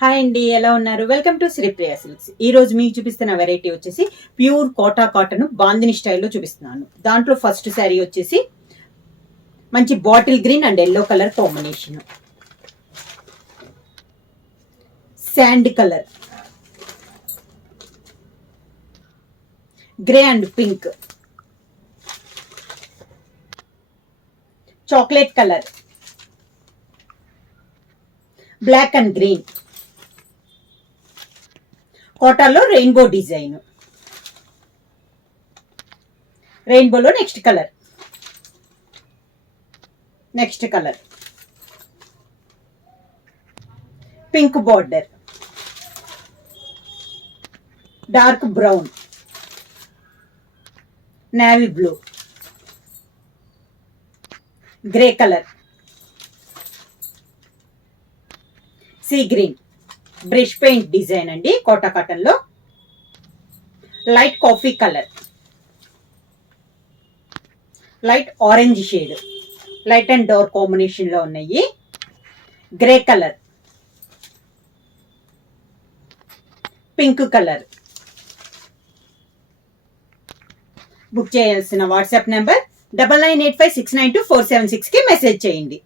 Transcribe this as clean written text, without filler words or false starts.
హాయ్ అండి, ఎలా ఉన్నారు? వెల్కమ్ టు శ్రీప్రియ సిల్క్స్. ఈ రోజు మీకు చూపిస్తున్న వెరైటీ వచ్చేసి ప్యూర్ కోటా కాటన్ బాందిని స్టైల్లో చూపిస్తున్నాను. దాంట్లో ఫస్ట్ శారీ వచ్చేసి మంచి bottle green and yellow colour combination, sand colour, grey and pink, chocolate colour, black and green, కోటాలో రెయిన్బో డిజైన్, రెయిన్బోలో next colour, pink border, dark brown, navy blue, grey colour, sea green, brush paint design అండి Kota cotton లో, light coffee colour, light orange shade, light and dark combination లో ఉన్నాయి, grey colour, pink colour. Book చేయాల్సిన WhatsApp number 9985692476 కి మెసేజ్ చేయండి.